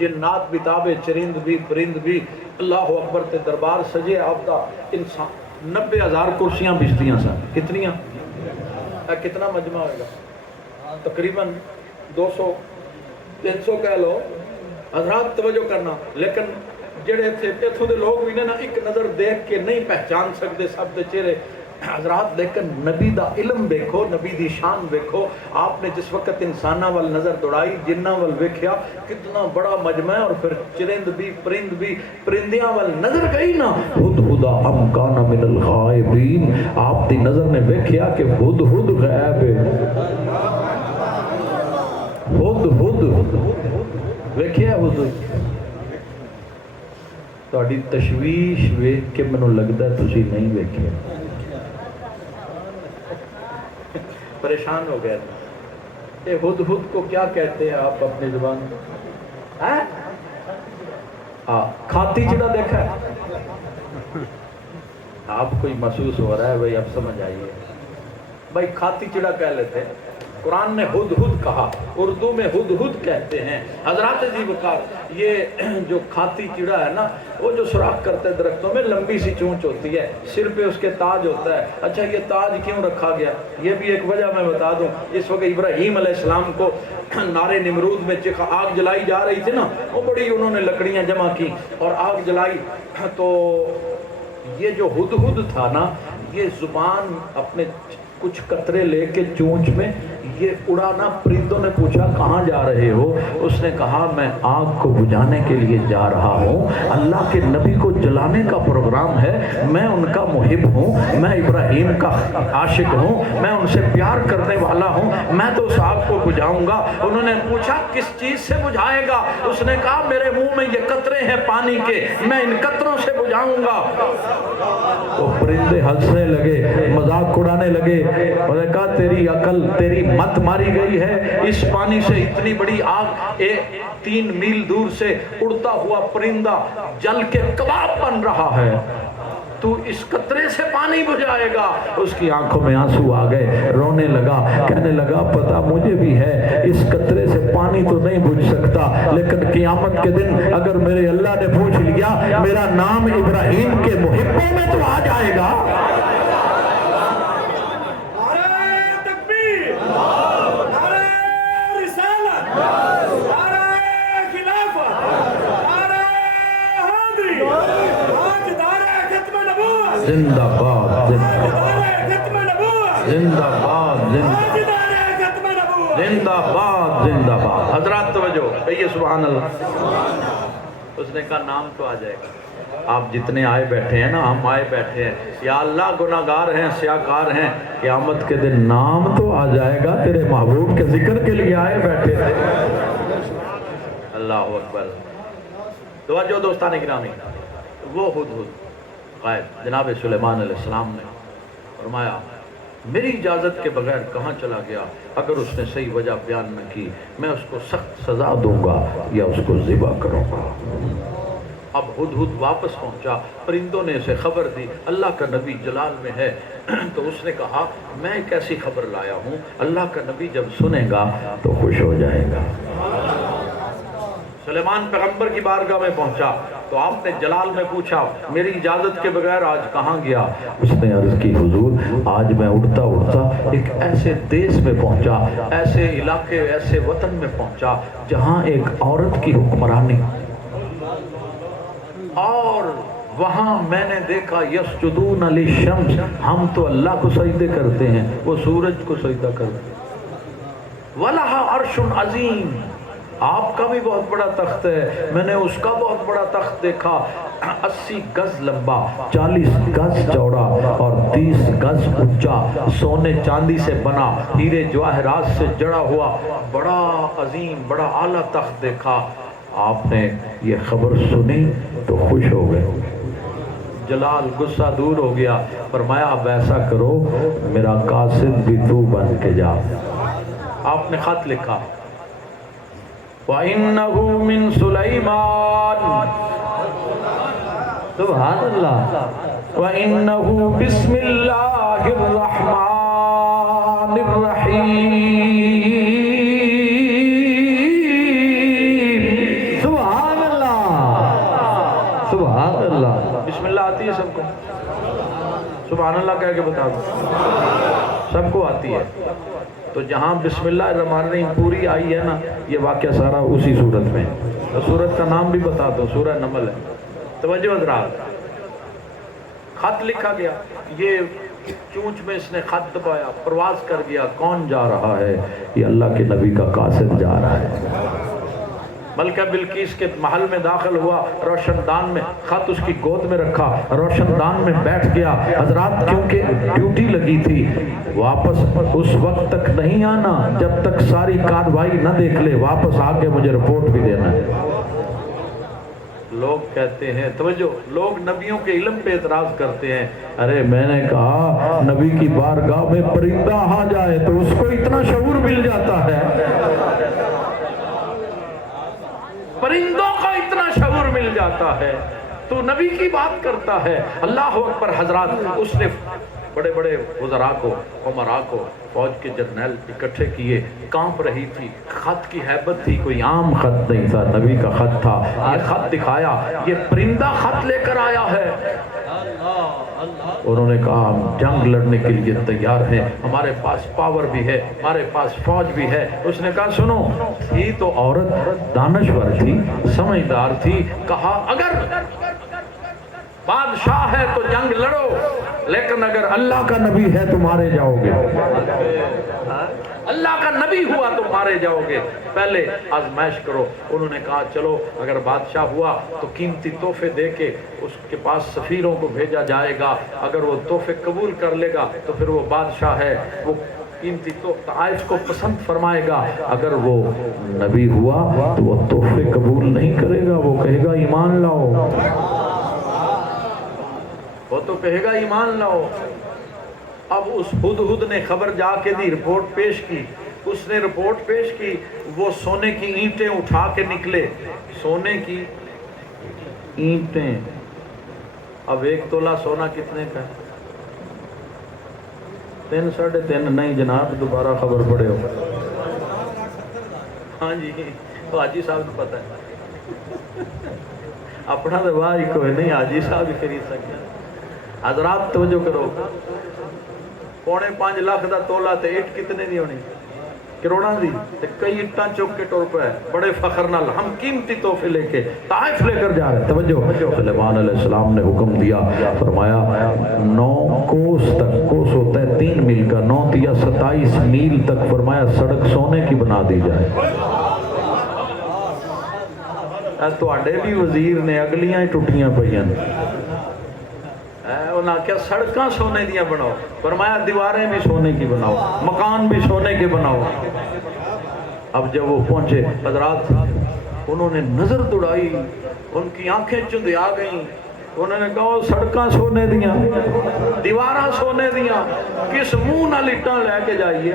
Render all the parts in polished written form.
جنات بھی تابے چرند بھی پرند بھی اللہ اکبر تے دربار سجے آپ دا انسان 90,000 کرسیاں بجتیاں سن کتنیاں کتنا مجمع ہوئے گا تقریباً 200 300 کہہ لو حضرات توجہ کرنا لیکن جڑے تھے اتھوں دے لوگ بھی نا ایک نظر دیکھ کے نہیں پہچان سکتے سب دے چہرے حضرات لیکن نبی دا علم دیکھو نبی دی شان دیکھو آپ نے جس وقت انسانہ وال نظر دوڑائی جنہ وال ویکھیا کتنا بڑا مجمع اور پھر چرند بھی پرند بھی پرندیاں وال نظر گئی نا ہدہدا ام کان من الغائبین آپ دی نظر نے ویکھیا کہ ہدہد غائب ہے ہدہد ویکھیا ہدہد تہاڈی تشویش ویکھ کے مینوں لگدا ہے تسی نہیں ویکھیا پریشان ہو گئے یہ ہدہد کو کیا کہتے ہیں آپ اپنی زبان میں کھاتی چڑا دیکھا ہے آپ کو محسوس ہو رہا ہے بھائی اب سمجھ آئیے بھائی کھاتی چڑا کہہ لیتے ہیں قرآن نے ہدہد کہا اردو میں ہدہد کہتے ہیں حضرات جی وقار یہ جو کھاتی چڑا ہے نا وہ جو سوراخ کرتے ہیں درختوں میں لمبی سی چونچ ہوتی ہے سر پہ اس کے تاج ہوتا ہے اچھا یہ تاج کیوں رکھا گیا یہ بھی ایک وجہ میں بتا دوں اس وقت ابراہیم علیہ السلام کو نارے نمرود میں آگ جلائی جا رہی تھی نا وہ بڑی انہوں نے لکڑیاں جمع کی اور آگ جلائی تو یہ جو ہدہد تھا نا یہ زبان اپنے کچھ قطرے لے کے چونچ میں یہ اڑانا پرندوں نے پوچھا کہاں جا رہے ہو اس نے کہا میں آگ کو بجھانے کے لیے جا رہا ہوں اللہ کے نبی کو جلانے کا پروگرام ہے میں ان کا محب ہوں میں ابراہیم کا عاشق ہوں میں ان سے پیار کرنے والا ہوں میں تو اس آگ کو بجھاؤں گا انہوں نے پوچھا کس چیز سے بجھائے گا اس نے کہا میرے منہ میں یہ قطرے ہیں پانی کے میں ان قطروں سے بجھاؤں گا وہ پرندے ہنسنے لگے مذاق اڑانے لگے اور نے کہا تیری عقل تیری مت ماری گئی ہے اس پانی سے اتنی بڑی آگ 3 میل دور سے اڑتا ہوا پرندہ جل کے کباب بن رہا ہے تو اس قطرے سے پانی بجھائے گا اس کی آنکھوں میں آنسو آ گئے رونے لگا کہنے لگا پتہ مجھے بھی ہے اس قطرے سے پانی تو نہیں بجھ سکتا لیکن قیامت کے دن اگر میرے اللہ نے پوچھ لیا میرا نام ابراہیم کے محبوں میں تو آ جائے گا زندہ باد زندہ باد زندہ باد زندہ باد حضرات توجہ کہیے سبحان اللہ اس نے کہا نام تو آ جائے گا آپ جتنے آئے بیٹھے ہیں نا ہم آئے بیٹھے ہیں یا اللہ گناہگار ہیں سیاکار ہیں قیامت کے دن نام تو آ جائے گا تیرے محبوب کے ذکر کے لیے آئے بیٹھے تھے اللہ اکبر توجہ دوستان گرامی وہ ہدہد غائب جناب سلیمان علیہ السلام نے فرمایا میری اجازت کے بغیر کہاں چلا گیا اگر اس نے صحیح وجہ بیان نہ کی میں اس کو سخت سزا دوں گا یا اس کو ذبح کروں گا اب ہدہد واپس پہنچا پرندوں نے اسے خبر دی اللہ کا نبی جلال میں ہے تو اس نے کہا میں ایک ایسی خبر لایا ہوں اللہ کا نبی جب سنے گا تو خوش ہو جائے گا سلیمان پیغمبر کی بارگاہ میں پہنچا تو آپ نے جلال میں پوچھا میری اجازت کے بغیر آج کہاں گیا اس نے عرض کی حضور آج میں اڑتا اڑتا ایک ایسے دیس میں پہنچا ایسے علاقے ایسے وطن میں پہنچا جہاں ایک عورت کی حکمرانی اور وہاں میں نے دیکھا یسجدون للشمس ہم تو اللہ کو سجدے کرتے ہیں وہ سورج کو سجدہ کرتے ہیں وَلَهَا عَرْشٌ عَظِيمٌ آپ کا بھی بہت بڑا تخت ہے میں نے اس کا بہت بڑا تخت دیکھا 80 گز لمبا 40 گز چوڑا اور 30 گز اونچا سونے چاندی سے بنا ہیرے جواہرات سے جڑا ہوا بڑا عظیم بڑا اعلیٰ تخت دیکھا آپ نے یہ خبر سنی تو خوش ہو گئے جلال غصہ دور ہو گیا فرمایا اب ایسا کرو میرا قاصد بھی تو بن کے جا آپ نے خط لکھا وَإِنَّهُ مِن سُلَيْمَانَ سبحان اللہ وَإِنَّهُ بِسْمِ اللَّهِ الرَّحْمَنِ الرَّحِيمِ آتی ہے سب کو؟ سبحان اللہ کہہ کے بتا دو، سب کو آتی ہے۔ تو جہاں بسم اللہ الرحمن الرحیم پوری آئی ہے نا، یہ واقعہ سارا اسی سورت میں ہے۔ سورت کا نام بھی بتا دو، سورہ نمل ہے۔ توجہ حضرات، خط لکھا گیا، یہ چونچ میں اس نے خط دبایا، پرواز کر گیا۔ کون جا رہا ہے؟ یہ اللہ کے نبی کا قاصد جا رہا ہے۔ ملکہ بلقیس کے محل میں داخل ہوا، روشن دان میں خط اس کی گود میں رکھا، روشن دان میں بیٹھ گیا۔ حضرات کیونکہ ڈیوٹی لگی تھی، واپس اس وقت تک نہیں آنا جب تک ساری کارروائی نہ دیکھ لے، واپس آ کے مجھے رپورٹ بھی دینا ہے۔ لوگ کہتے ہیں، توجہ، لوگ نبیوں کے علم پہ اعتراض کرتے ہیں۔ ارے میں نے کہا نبی کی بارگاہ میں پرندہ آ جائے تو اس کو اتنا شعور مل جاتا ہے، پرندوں کو اتنا شعور مل جاتا ہے، تو نبی کی بات کرتا ہے۔ اللہ اکبر حضرات، اس نے بڑے بڑے وزراء کو، عمراء کو، فوج کے جرنیل اکٹھے کیے، کانپ رہی تھی، خط کی ہیبت تھی، کوئی عام خط نہیں تھا، نبی کا خط تھا۔ یہ خط دکھایا، یہ پرندہ خط لے کر آیا ہے۔ انہوں نے کہا ہم جنگ لڑنے کے لیے تیار ہیں، ہمارے پاس پاور بھی ہے، ہمارے پاس فوج بھی ہے۔ اس نے کہا سنو، تھی تو عورت دانشور تھی، سمجھدار تھی، کہا اگر بادشاہ ہے تو جنگ لڑو، لیکن اگر اللہ کا نبی ہے تو مارے جاؤ گے، اللہ کا نبی ہوا تو مارے جاؤ گے، پہلے آزمائش کرو۔ انہوں نے کہا چلو اگر بادشاہ ہوا تو قیمتی تحفے دے کے اس کے پاس سفیروں کو بھیجا جائے گا، اگر وہ تحفے قبول کر لے گا تو پھر وہ بادشاہ ہے، وہ قیمتی تحائف کو پسند فرمائے گا۔ اگر وہ نبی ہوا تو وہ تحفے قبول نہیں کرے گا، وہ کہے گا ایمان لاؤ، وہ تو کہے گا ایمان لاؤ۔ اب اس ہدہد نے خبر جا کے دی، رپورٹ پیش کی، اس نے رپورٹ پیش کی، وہ سونے کی اینٹیں اٹھا کے نکلے، سونے کی اینٹیں۔ اب 1 تولہ سونا کتنے کا ہے؟ 3 ساڑھے 3 نہیں جناب، دوبارہ خبر پڑے ہو۔ ہاں جی، تو حاجی صاحب کو پتہ ہے، اپنا تو بھائی کوئی نہیں، حاجی صاحب ہی خرید سکتے ہیں۔ حضرات توجہ کرو، 4.5 لاکھ دا تولہ تے اٹ کتنے دی ہونی؟ کروڑاں دی، تے کئی اٹاں چوک کے ٹر پہ، بڑے فخر نال ہم قیمتی تحفے لے کے طائف لے کر جا رہے ہیں۔ توجہ، سلیمان علیہ السلام نے حکم دیا، فرمایا 9 کوس تک، کوس ہوتا ہے 3 میل کا، 9 یا 27 میل تک، فرمایا سڑک سونے کی بنا دی جائے۔ تو آڈے بھی وزیر نے اگلیاں ہی ٹوٹیاں پہیاں، انہاں کیا سڑکاں سونے دیاں بناؤ، فرمایا دیواریں بھی سونے کی بناؤ، مکان بھی سونے کے بناؤ۔ اب جب وہ پہنچے حضرات، انہوں نے نظر دوڑائی، ان کی آنکھیں چندیا گئیں، انہوں نے کہا سڑکاں سونے دیاں، دیواراں سونے دیاں، کس منہ نہ لٹاں لے کے جائیے،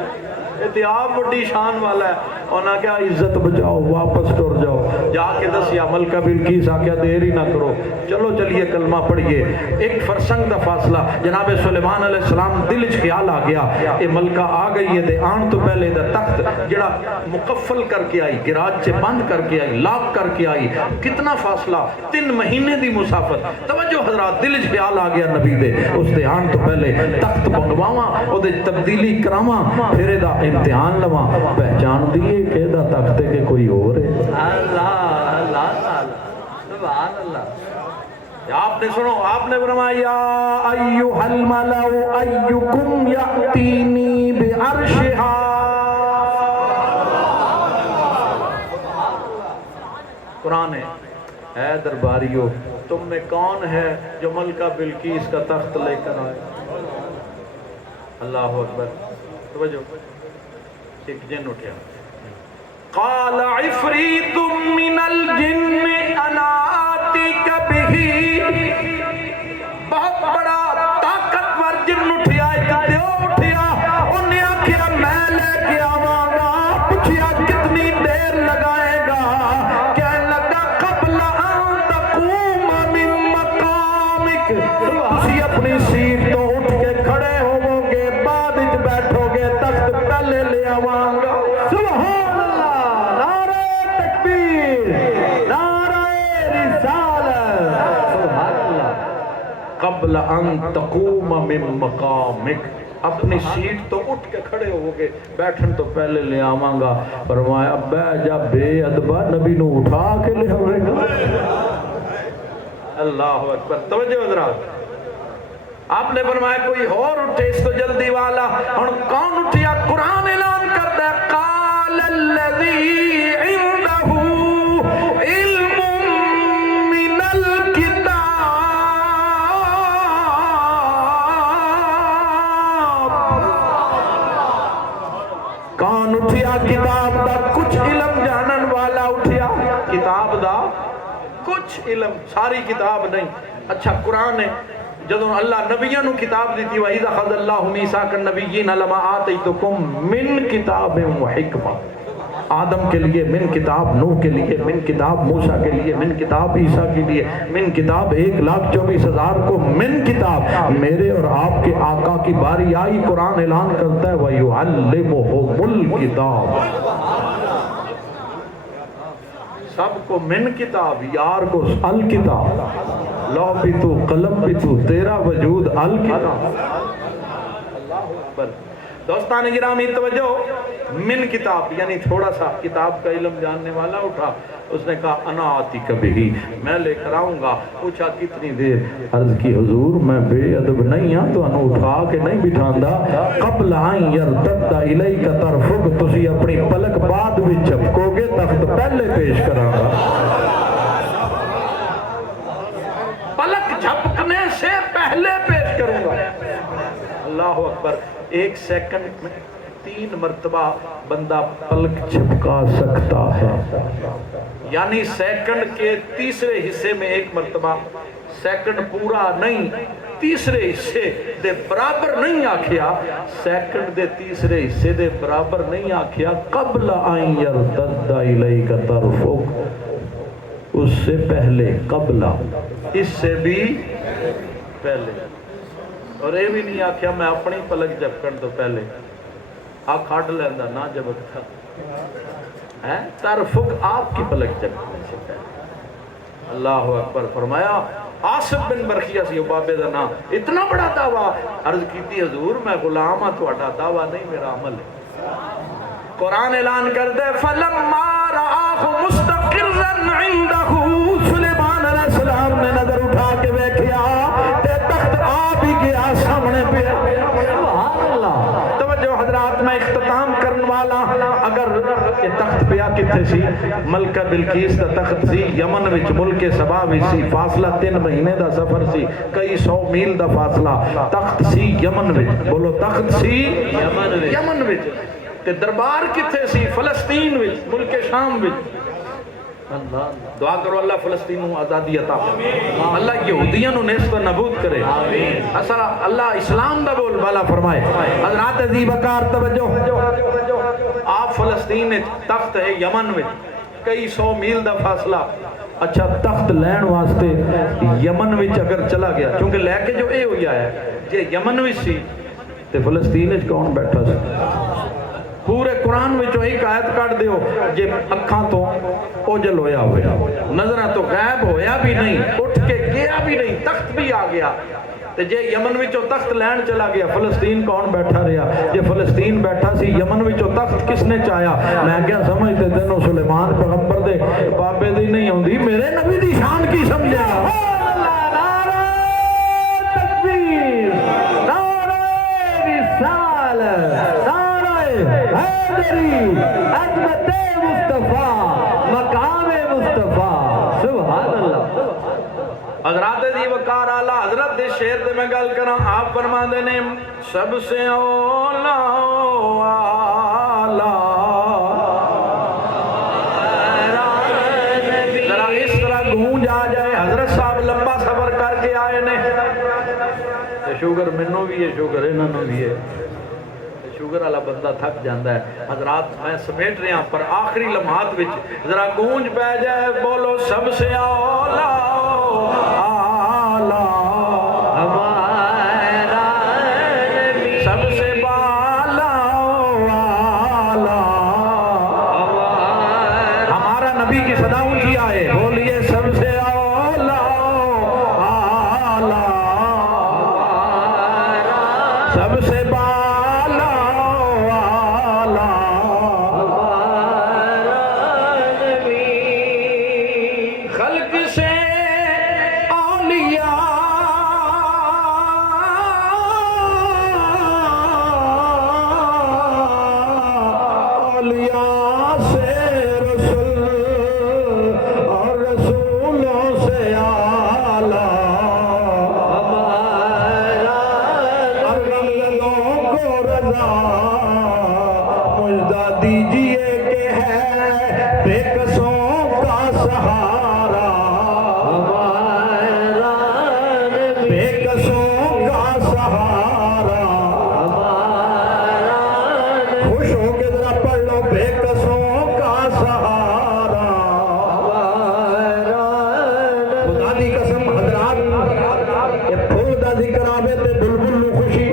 اتیاب بڑی شان والا ہے۔ انہاں کیا عزت بچاؤ، واپس ٹر جاؤ۔ جا کے دسیا ملکہ بلقیس آ کیا دیر ہی نہ کرو، چلو چلیے کلمہ پڑھیے۔ 1 فرسنگ دا فاصلہ، جناب سلیمان علیہ السلام دل چ خیال آ گیا، اے ملکہ آ گئی ہے دے آن تو پہلے دا تخت جڑا مقفل کر کے آئی، گراج سے بند کر کے آئی، لاک کر کے آئی، کتنا فاصلہ، 3 مہینے دی مسافت۔ توجہ حضرات، دل چ خیال آ گیا نبی دے، اس دے آن تو پہلے تخت بنواواں، او دے تبدیلی کراواں، پھر دا امتحان لواں، پہچان دیے کہ دا تخت ہے کہ کوئی اور ہے۔ اللہ اللہ سبحان اللہ۔ آپ نے سنو، آپ نے فرمایا یا ایھا الملأ ایکم یأتینی بعرشھا، قرآن ہے، اے درباریو تم میں کون ہے جو ملکہ بلقیس کا تخت لے کر آئے؟ اللہ اکبر۔ توجہ، ایک جن اٹھیا، قال عفریت من الجن انا آتیک بہ، بہت بڑا طاقتور جن اٹھیا، ایک دیو اٹھیا، انہیں آکھیا میں لے کے آواں گا۔ پوچھیا کتنی دیر لگائے گا؟ کہنے لگا قبل ان تقوم من مقامک، تسی اپنی سیٹ تو اٹھ کے کھڑے ہوو گے، بعد وچ بیٹھو گے، تخت پہلے لے آواں گا۔ سبحان اللہ، نعرہ تکبیر۔ قبل ان تقوم من مقامک، اپنی سیٹ تو اٹھ کے کھڑے ہو گے، بیٹھن تو پہلے لے آواں گا۔ فرمایا بے جا بے ادبا، نبی نو اٹھا کے لے آوے گا۔ اللہ اکبر، توجہ حضرات۔ آپ نے فرمایا کوئی اور اٹھے اس تو جلدی والا، اور کون اٹھیا؟ قرآن اعلان کرتا ہے قال الذی عنده علم من الکتاب، کون اٹھیا؟ کتاب دا کچھ علم جانن والا اٹھیا، کتاب دا کچھ علم، ساری کتاب نہیں۔ اچھا قرآن ہے، جدوں اللہ نبیوں نو کتاب دیتی، وَإِذَا خَذَ اللَّهُ مِيثَاقَ النَّبِيِّينَ لَمَا آتَيْتُكُم مِّن کتاب وحکمہ، آدم کے لیے من کتاب، نوح کے لیے من کتاب، موسیٰ کے لیے من کتاب، عیسیٰ کے لیے من کتاب، 1,24,000 کو من کتاب۔ میرے اور آپ کے آقا کی باری آئی، قرآن اعلان کرتا ہے وَيُعَلِّمُهُمُ الْكِتَابَ، سب کو من کتاب، یار کو الکتاب، لوح بھی تو قلم بھی تو، تیرا وجود الکتاب۔ اللہ اکبر۔ دوستان گرامی توجہ، من کتاب یعنی تھوڑا سا کتاب کا علم جاننے والا اٹھا، اس نے کہا انا آتی کبھی، میں لے کر آؤں گا۔ پوچھا کتنی دیر؟ عرض کی حضور میں بے ادب نہیں ہاں، تو انہوں اٹھا کے نہیں بٹھاندہ، قبل ان یرتد الیک طرفک، تسی اپنی پلک بعد بھی چپکو گے، تخت پہلے پیش کراں گا۔ پلک جھپکنے سے پہلے پیش کروں گا۔ اللہ اکبر۔ 1 سیکنڈ میں 3 مرتبہ بندہ پلک جھپکا سکتا ہے، یعنی سیکنڈ کے تیسرے حصے میں 1 مرتبہ، سیکنڈ پورا نہیں، تیسرے حصے دے برابر نہیں آکھیا، سیکنڈ دے تیسرے حصے دے برابر نہیں آکھیا، قبل ان یرتد الیک طرفک، اس سے پہلے، قبل، اس سے بھی پہلے۔ اور یہ بھی نہیں آکھیا میں اپنی پلک جھپکن تو پہلے، کھڑ لیندہ نہ جھپکتا، طرفک آپ کی پلک جھپکنے سے پہلے۔ اللہ اکبر۔ فرمایا آصف بن برخیہ سی بابے دا نام، اتنا بڑا دعویٰ۔ عرض کیتی حضور میں غلام ہاں، تہاڈا دعویٰ نہیں میرا عمل ہے۔ قرآن اعلان کر دے فَلَمَّا رَآهُ مُسْتَقِرًّا عِندَهُ، سلیمان علیہ السلام نے نظر اٹھا کے دیکھیا تے تخت آپ ہی گیا سامنے پہ۔ سبحان اللہ۔ توجہ حضرات، میں اختتام کرن والا، اگر یہ تخت پیا کتھے سی؟ ملکہ بلقیس دا تخت سی یمن وچ، ملک سبا وچ سی، فاصلہ 3 مہینے دا سفر سی، کئی 100 میل دا فاصلہ، تخت سی یمن وچ، بولو تخت سی یمن وچ، تے دربار کتھے سی؟ فلسطین وچ، ملک شام وچ۔ دعا کرو اللہ فلسطین کو آزادی عطا، اللہ یہودیاں نو نیست و نابود کرے، اللہ اسلام دا بول بالا فرمائے۔ حضرات عزیز وقار توجہ، آپ فلسطین تخت ہے یمن میں، کئی 100 میل دا فاصلہ۔ اچھا تخت لین واسطے یمن وچ اگر چلا گیا، چونکہ لے کے جو اے ہوئی آیا ہے، جے یمن وچ سی تے فلسطین وچ کون بیٹھا سی؟ پورے قرآن میں جو ایک آیت کٹ دیو، جے اکھاں تو اوجل ہویا ہویا، نظرہ تو غائب ہویا بھی نہیں، اٹھ کے گیا بھی نہیں، تخت بھی آ گیا، جے یمن وچوں تخت لین چلا گیا، فلسطین کون بیٹھا رہا؟ جے فلسطین بیٹھا سی، یمن وچوں تخت کس نے چایا؟ میں کیا سمجھتے تینوں سلیمان پیغمبر دے بابے دی نہیں ہوندی، میرے نبی دی شان کی سمجھے گا؟ نعرہ تکبیر، نعرہ رسالت، حیدری، عظمت مصطفیٰ، مقام مصطفیٰ، سبحان اللہ۔ حضرات دی وقار آلہ حضرت دے شہر دے میں گل کرا، آپ فرما دینے سب سے اولا آلہ، ذرا اس طرح گونج آ جائے، حضرت صاحب لمبا سفر کر کے آئے نے، شوگر منوں بھی ہے، شوگر انہوں بھی ہے، شوگر والا بندہ تھک جاندہ ہے۔ حضرات میں سمیٹ رہے ہیں پر آخری لمحات وچ ذرا گونج پہ جائے، بولو سب سے اولا آلہ ہمارا نبی، سب سے بالا آلہ ہمارا نبی کی صدا اونچی آئے، بولیے سب سے اولا آلہ دیجئے کہ ہے بے کسوں کا سہارا ہمارا، بے کسوں کا سہارا ہمارا، خوش ہو کے ذرا پڑھ لو، بے کسوں کا سہارا ہمارا۔ خدا دی قسم حضرات، یہ پھول دا ذکر آوے تے بلبل نو خوشی،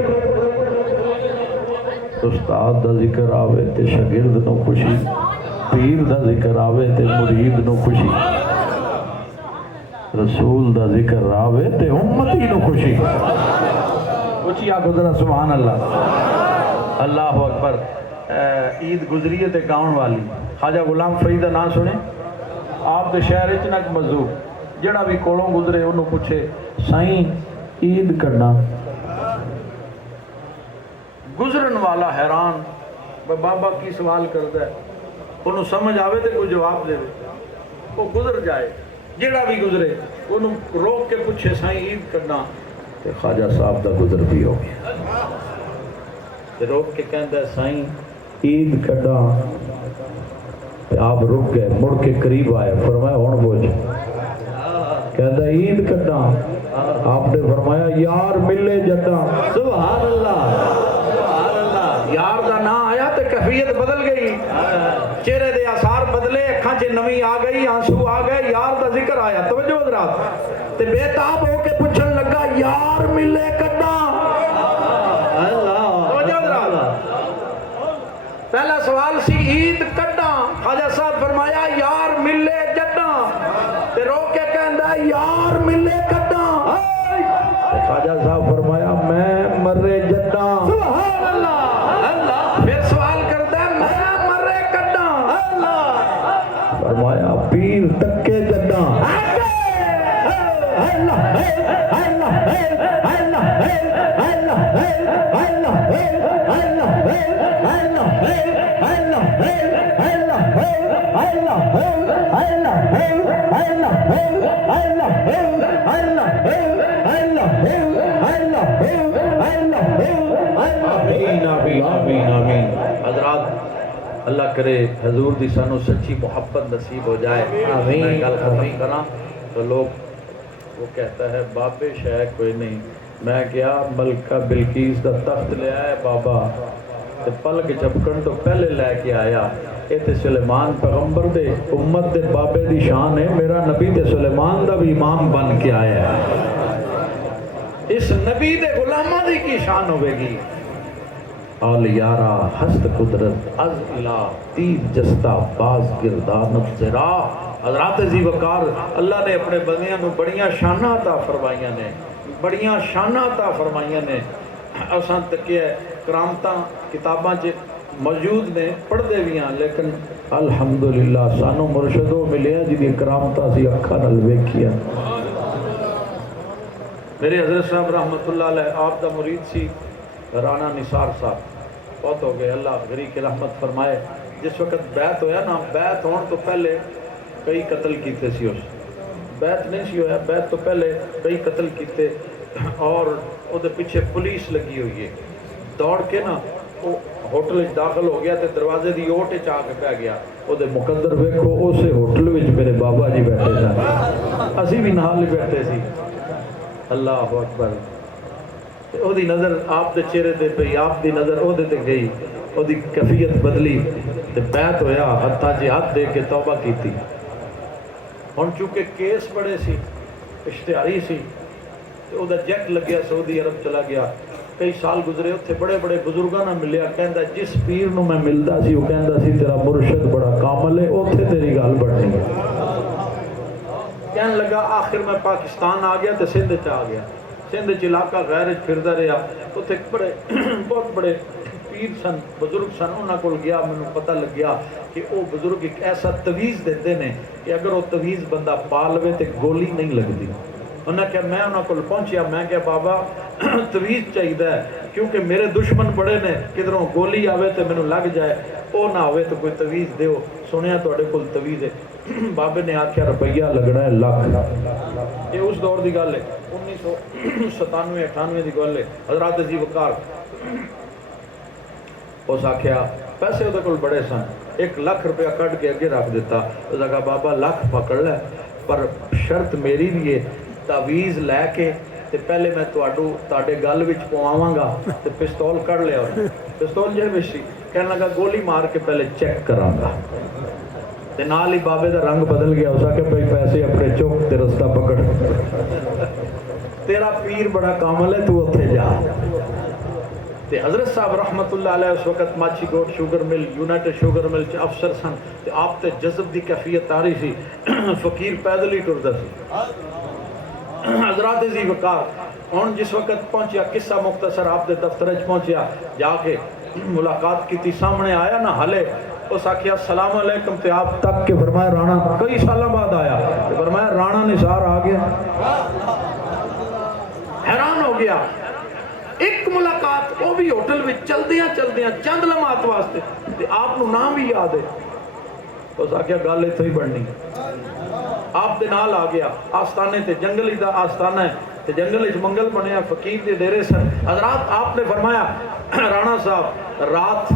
استاد دا ذکر آوے تے شاگرد نو خوشی، پیر دا ذکر آوے تے مرید نو خوشی، رسول دا ذکر آوے تے امتی نو خوشی۔ اچھی آگو ذرا سبحان اللہ، اللہ اکبر۔ عید گزریے تے گاؤں والی خواجہ غلام فرید دا نام سنے؟ آپ دے شہر اتنا مزدور جڑا بھی کولوں گزرے انہوں پوچھے سائیں عید کرنا، گزرن والا حیران بابا کی سوال کرتا ہے، انہوں سمجھ آوے تے کوئی جواب دے وہ گزر جائے، جڑا بھی گزرے انہوں روک کے پوچھے سائیں عید کرنا، کہ خواجہ صاحب دا گزر بھی ہو گیا، روک کے کہندا ہے سائیں عید کرنا، آپ رک گئے، مڑ کے قریب آئے، فرمایا ہون بوجھ، کہتا عید کرنا، آپ نے فرمایا یار ملے جدا، سبحان اللہ، سبحان اللہ، یار دا نا آیا تے کیفیت بدل گئی، چہرے دے آثار بدلے، اکھاں چ نمی آ گئی، آنسو آ گئے، یار دا ذکر آیا، توجہ حضرات، تے بے تاب ہو کے پوچھن لگا یار ملے کڈا، توجہ حضرات، پہلا سوال سی عید کڈا، خواجہ صاحب فرمایا یار ملے جڈا، تے رو کے کہندا یار ملے کڈا، خواجہ صاحب فرمایا میں مرے جڈا، سبحان اللہ، اللہ، پھر سوال کرتا ہے میں مرے کڈا، اللہ، فرمایا پیر تکے جڈا، اللہ اللہ اللہ حضرات، اللہ کرے حضور دی سانو سچی محبت نصیب ہو جائے۔ میں گل ختم کراں تو لوگ وہ کہتا ہے بابے شاہ کوئی نہیں، میں کیا ملکہ بلقیس دا تخت لے آئے بابا تے پلک جھپکن تو پہلے لے کے آیا، اے تے سلیمان پیغمبر دے امت دے بابے دی شان ہے، میرا نبی تے سلیمان دا بھی امام بن کے آیا ہے، اس نبی دے غلامہ دی کی شان ہوئے گی، اول یارا ہست قدرت از الہ تیر جستہ باز گردانت زرا۔ حضرات عزیز وقار، اللہ نے اپنے بندیاں نو بڑیاں شانہ عطا فرمائیاں نے، بڑیاں شانہ عطا فرمائیاں نے، اساں تکیہ کرامتاں کتاباں چ موجود نے پڑھ دے بھی ہیں، لیکن الحمدللہ سانو مرشدوں ملے ہیں جنہیں کرامتاں سی اکھاں نال ویکھیاں۔ میرے حضرت صاحب رحمت اللہ علیہ آپ دا مرید سی رانا نثار صاحب، بہت ہو گئے، اللہ غری کی رحمت فرمائے۔ جس وقت بیعت ہویا نا، بیعت ہون تو پہلے کئی قتل کیتے سی، اس بیعت نہیں سی ہویا، بیعت تو پہلے کئی قتل کیتے، اور او دے پیچھے پولیس لگی ہوئی ہے، دوڑ کے نا وہ ہوٹل داخل ہو گیا تے دروازے دی اوٹ چ آ کے پہ گیا، او دے مقدر ویکھو اسے ہوٹل وچ میرے بابا جی بیٹھے سن، اسی بھی نال ہی بیٹھے سی، اللہ اکبر، او دی نظر آپ دے چہرے تے پئی، آپ دی نظر او دے تے گئی، او دی کیفیت بدلی تے بیعت ہویا، ہتھاں 'چ ہاتھ دے کے توبہ کیتی۔ ہن چونکہ کیس بڑے سی، اشتہاری سی، تے او دا جیک لگیا سعودی عرب چلا گیا، کئی سال گزرے، اتنے بڑے بڑے بزرگاں نہ ملیا، کہندا جس پیر نو میں ملدا سی وہ کہندا سی تیرا مرشد بڑا کامل ہے، اوتھے تیری گل بڑھنی ہے۔ کہنے لگا آخر میں پاکستان آ گیا تے سندھ چ آ گیا، سندھ چ علاقہ غیر پھردا رہا، اتنے بڑے بہت بڑے پیر سن، بزرگ سن، انہاں کول گیا، مینوں پتہ لگیا کہ وہ بزرگ ایک ایسا تویز دیندے نے کہ اگر وہ تویز بندہ پا لوے تے گولی نہیں لگتی۔ انہاں کہا میں انہاں کول پہنچیا، میں کہا بابا تویز چاہیے ہے کیونکہ میرے دشمن بڑے نے، کدھروں گولی آوے تے مینوں لگ جائے، او نہ ہوئے تو کوئی تویز دیو، سنیا تواڈے کول تویز ہے۔ بابے نے آکھیا روپیہ لگنا ہے لاکھ، یہ اس دور دی گل ہے، 1997-98 دی گل ہے۔ حضرات عزیز وقار، اس آکھیا پیسے وہ کول بڑے سن، 1 لاکھ روپیہ کٹ کے اگے رکھ دیتا، اس نے کہا بابا لاکھ پکڑ لے پر شرط میری بھی ہے، تعویذ لے کے تے پہلے میں تواڈے گل وچ پواواں گا تے پستول کڑ لیا، پستول جے وچ سی، کہنے لگا گولی مار کے پہلے چیک کراں گا، تے نال ہی بابے دا رنگ بدل گیا، اس کہ بھائی پیسے اپنے چک تے رستہ پکڑ، تیرا پیر بڑا کامل ہے، تو اتھے جا۔ تے حضرت صاحب رحمت اللہ علیہ اس وقت Machhi Goth sugar mill, united sugar mill چ افسر سن، تے آپ تے جذب دی کیفیت آ رہی سی، فقیر پیدل ہی ٹردا سی۔ حضرات ذی وقار ہن جس وقت پہنچیا، قصہ مختصر آپ دے دفتر وچ پہنچیا، جا کے ملاقات کی سامنے آیا نہ ہلے، اس آخیا السلام علیکم، تے آپ تک کے فرمایا رانا کئی سالوں بعد آیا، تے فرمایا رانا نثار آ گیا، حیران ہو گیا۔ ایک ملاقات وہ بھی ہوٹل میں چلدیاں چند لمحات واسطے، تے آپ نو نام بھی یاد ہے، اس آخیا گل اتھے ہی بننی، آپ دے نال آ گیا، آستانے تے جنگل ہی دا آستانہ ہے، تے جنگل اچ منگل بنیا، فقیر دے ڈیرے سن۔ حضرات آپ نے فرمایا رانا صاحب رات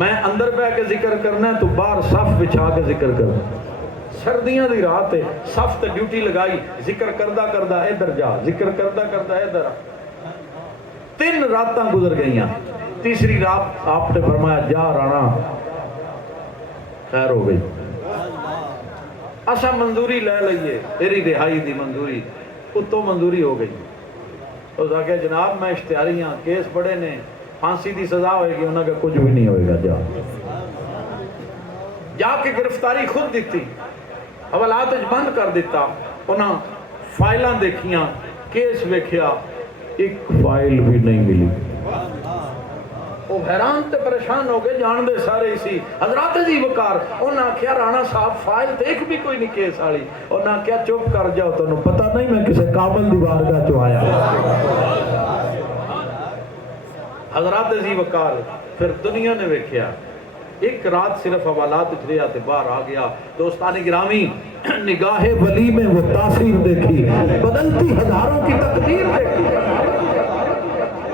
میں اندر بیٹھ کے ذکر کرنا ہے، تو باہر صف بچھا کے ذکر کرنا، سردیاں دی رات ہے، صف تے ڈیوٹی لگائی، ذکر کردہ کردہ ادھر جا، ذکر کردہ کردہ ادھر آ۔ 3 راتاں گزر گئیاں، تیسری رات آپ نے فرمایا جا رانا خیر ہو گئی، اسا منظوری لے لئیے، تیری رہائی دی منظوری، اتو منظوری ہو گئی۔ اس نے کہا جناب میں اشتہاری ہاں، کیس بڑے نے، پھانسی دی سزا ہوئے گی، انہوں نے کہا کچھ بھی نہیں ہوئے گا، جا کے گرفتاری خود دیتی، حوالات بند کر دیتا، انہاں فائلاں دیکھیاں، کیس ویکھیا، ایک فائل بھی نہیں ملی، وہ حیران تے پریشان ہو گئے، جان دے سارے اسی حضرات ذی وقار، انہاں کیا رانا صاحب فائل دیکھ بھی کوئی نہیں کیس آلی، انہاں کیا چپ کر جاؤ، تو انہوں پتہ نہیں میں کسے کامل دی بارگاہ چو آیا۔ حضرات ذی وقار پھر دنیا نے ویکھیا، ایک رات صرف حوالات اچھلیا تے باہر آ گیا۔ دوستان گرامی نگاہ ولی میں وہ تاثیر دیکھی، بدلتی ہزاروں کی تقدیر دیکھی،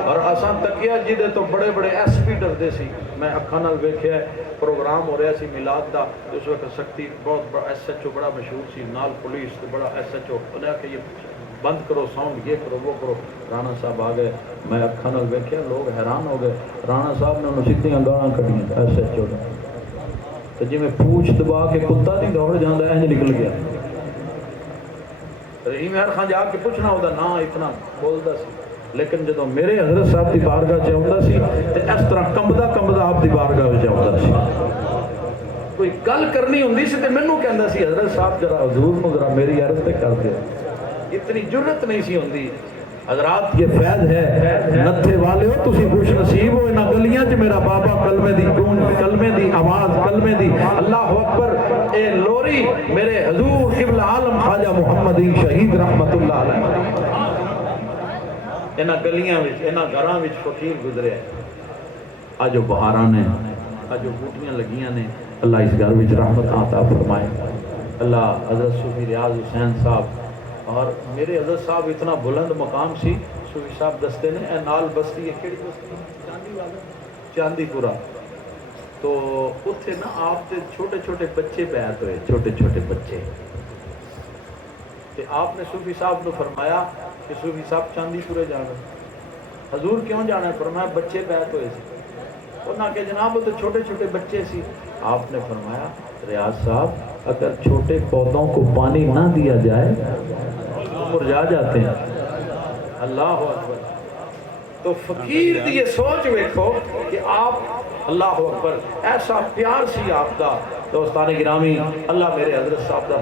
اور آسان تکیا جدے تو بڑے بڑے ایس پی ڈردے سی، میں اکھاں نال ویکھیا ہے، پروگرام ہو رہا سی میلاد دا، اس وقت سکتی بہت بڑا ایس ایچ او بڑا مشہور سی، نال پولیس بڑا ایس ایچ او، انہیں کہ یہ بند کرو ساؤنڈ، یہ کرو وہ کرو، رانا صاحب آ گئے، میں اکھاں نال ویکھیا، لوگ حیران ہو گئے، رانا صاحب نے انہوں سیدھیاں گالاں کڈیاں ایس ایچ او نے، تو جی میں پوچھ دبا کے کتا نہیں دوڑ جاندہ ہے، نکل گیا۔ رحیم ہر خان جا کے پوچھنا ہوتا نا اتنا بولدا سی، لیکن جدو میرے حضرت صاحب دی بارگاہ چ آوندا سی تے اس طرح کمبدا آپ دی بارگاہ وچ آوندا سی، کوئی گل کرنی ہوندی سی تے مینوں کہندا سی حضرت صاحب ذرا حضور نو ذرا میری عرض تے کر دے، اتنی جرت نہیں سی ہوندی۔ حضرات یہ فیض ہے، نتھے والے ہو تسی خوش نصیب ہو، انہاں گلیاں چ میرا بابا کلمے دی گونج، کلمے دی آواز، کلمے دی اللہ اکبر، اے لوری میرے حضور قبلہ عالم خواجہ محمد شہید رحمت اللہ علیہ، انہاں گلیاں وچ انہاں گھراں وچ فقیر گزرے ہیں، آجو بہاراں نے، آجو بوٹیاں لگیاں نے، اللہ اس گھر وچ رحمت عطا فرمائے، اللہ حضرت صوفی ریاض حسین صاحب، اور میرے حضرت صاحب اتنا بلند مقام سی، صوفی صاحب دستے نے اے نال بستی ہے، کیڑی بستی؟ چاندی پورا، تو اتھے نا آپ کے چھوٹے چھوٹے بچے بیعت ہوئے، چھوٹے چھوٹے بچے، کہ آپ نے صوفی صاحب نے فرمایا کہ صوفی صاحب چاندی پورے جانا، حضور کیوں جانا ہے؟ فرمایا بچے بیعت ہوئے سی، انہاں کہ جناب وہ تو چھوٹے چھوٹے بچے سی، آپ نے فرمایا ریاض صاحب اگر چھوٹے پودوں کو پانی نہ دیا جائے مرجھا جاتے ہیں، اللہ اکبر، تو فقیر دی یہ سوچ ویکھو کہ آپ اللہ اکبر ایسا پیار سی آپ کا۔ دوستان گرامی اللہ میرے حضرت صاحب دا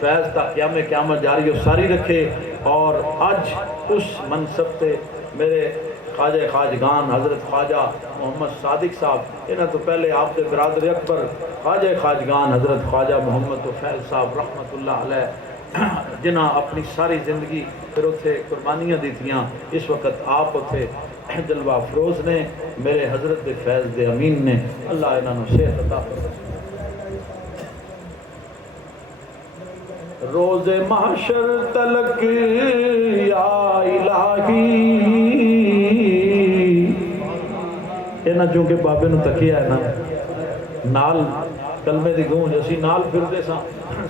فیض تا قیامت جاری و ساری رکھے، اور آج اس منصب تے میرے خواجہ خواجگان حضرت خواجہ محمد صادق صاحب، انہاں تو پہلے آپ دے برادر اکبر خواجہ خواجگان حضرت خواجہ محمد فیض صاحب رحمت اللہ علیہ، جنہاں اپنی ساری زندگی پھر اتھے قربانیاں دیتیاں، اس وقت آپ اتھے جلوہ افروز نے، میرے حضرت دے فیض دے امین نے، اللہ انہاں نو صحت عطا فرمائے۔ روز محشر تلک یا الہی، انہاں چونکہ بابے نو تکیا ہے نا، نال کلمے دی گونج اسی نال پھردے ساں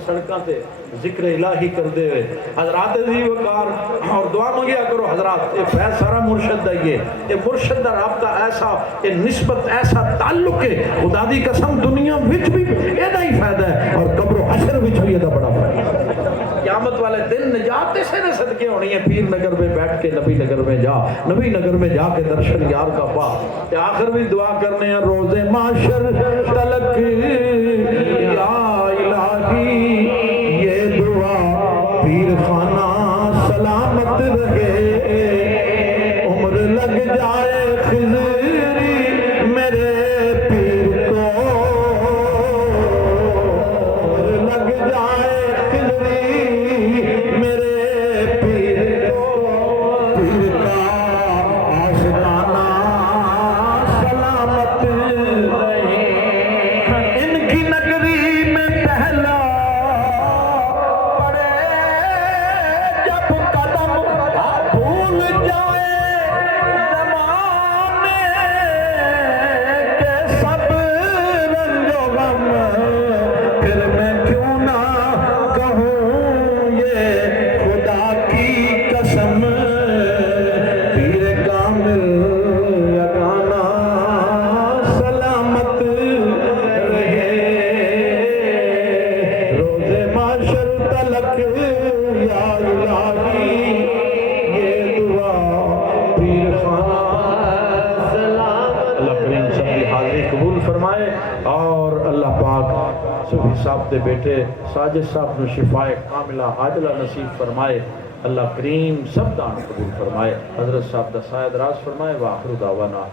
سڑکاں تے ذکر الہی کردے ہوئے حضرات عزیز وقار اور دعا مانگیا کرو حضرات یہ فیض سارا مرشد دائیے یہ مرشد دا رابطہ ایسا یہ نسبت ایسا تعلق ہے خدا دی قسم دنیا وچ بھی یہ ہی فائدہ ہے اور قبر و حشر وچ بھی یہ بڑا فائدہ ہے قیامت والے دن نجات سے نہ صدقے ہونی ہے پیر نگر میں بیٹھ کے نبی نگر میں جا نبی نگر میں جا کے درشن یار کا پا کہ آخر بھی دعا کرنے ہیں روز محشر تلک یا الہی یہ دعا پیر خانہ سلامت رہے عمر لگ جائے خضری میرے پیر کو عمر لگ جائے صاحب دے بیٹے ساجد صاحب نے شفائے کاملہ عاجلہ نصیب فرمائے اللہ کریم سب دان قبول فرمائے حضرت صاحب دا سایہ دراز فرمائے وآخر دعوانا